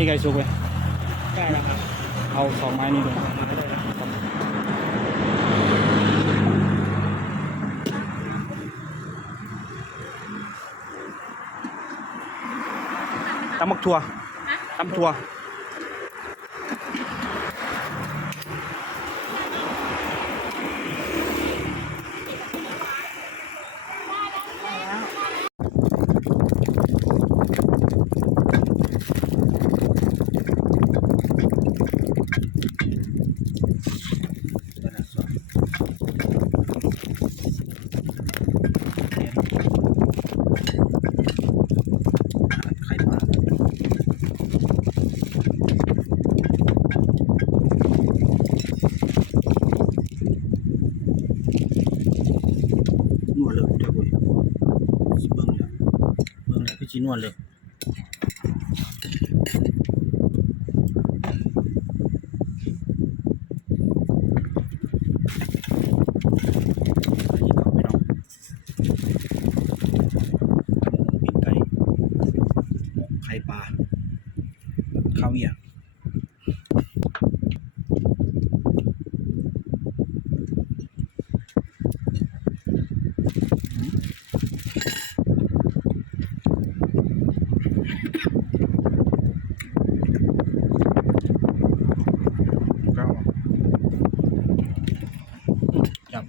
นี่ไก่สุกเลยได้แล้วครับ เอาสองไม้นี้ด้วยมาได้แล้วตำมักทัวตำทัวไข่ปลานัวเลยเดี๋ยวเว้ยสิเบิ่งแล้วเบิ่งแล้วคือสิ นวลเลยอันนี้ครับพี่น้องปิ้งไก่ไข่ปลาข้าวเหี่ยก็จับ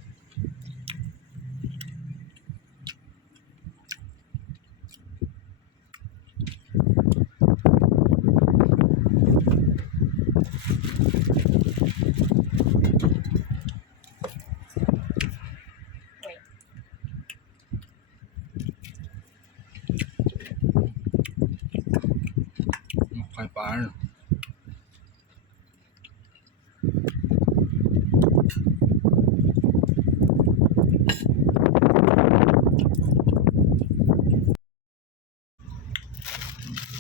ไข่ปลาเนี่ย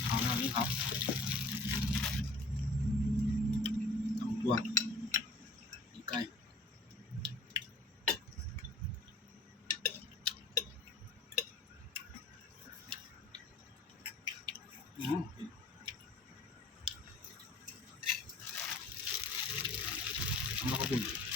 เอาอันนี้ครับ ทำตัวนี่ไ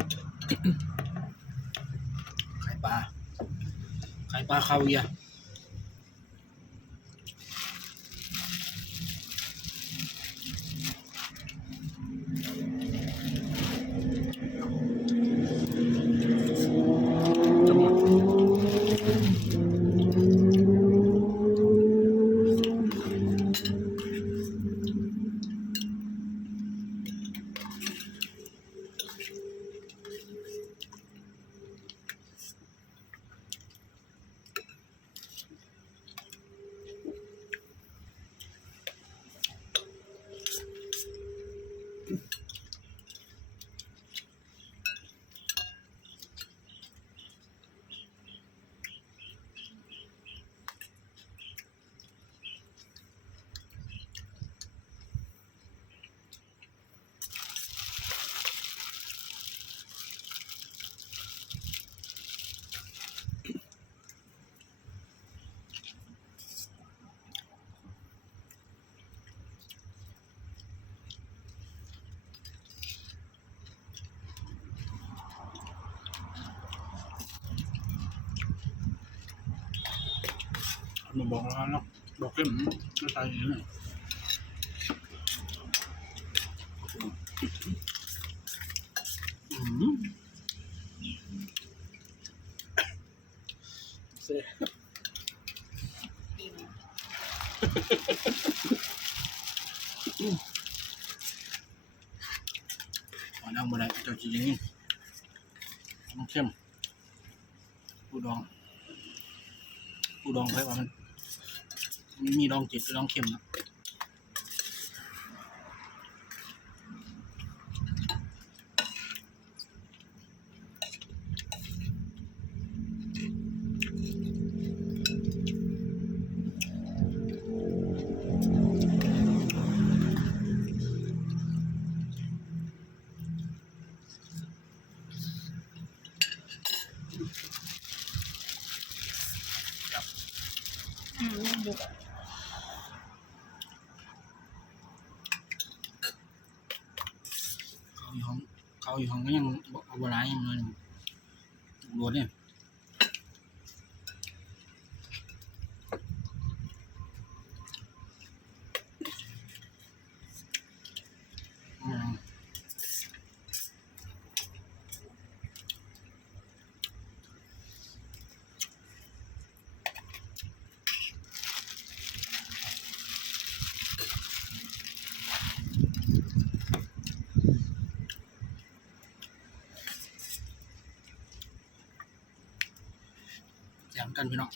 ก่อืมแล้วก็บุญไข่ปลาไข่ปลาข้าวเหี่ยจมูก มันบอกแล้วเนาะบอกเข้มไม่ใส่อย่างนี้อืมเซ่อิ่มเอาน้ำมาได้เจ้าจีอย่างนี้มันเข้มปูดองปูดองใช่ป่ะมัน นมีดองจืดกับดองเข้มนะอืมยังอยู่ เขาอยู่ห้ อยู่ห้องก็ยังบอกเอาเวลายังเลยรวจเนี่ย กันพี่น้อง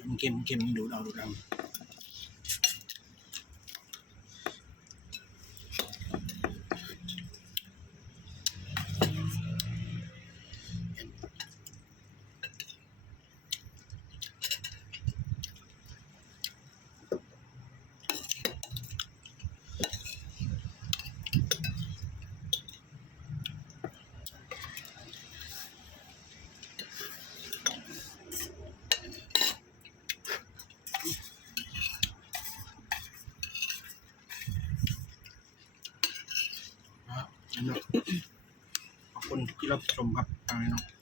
มันเค็มเค็มดูดเอาดูดเอา นะฮ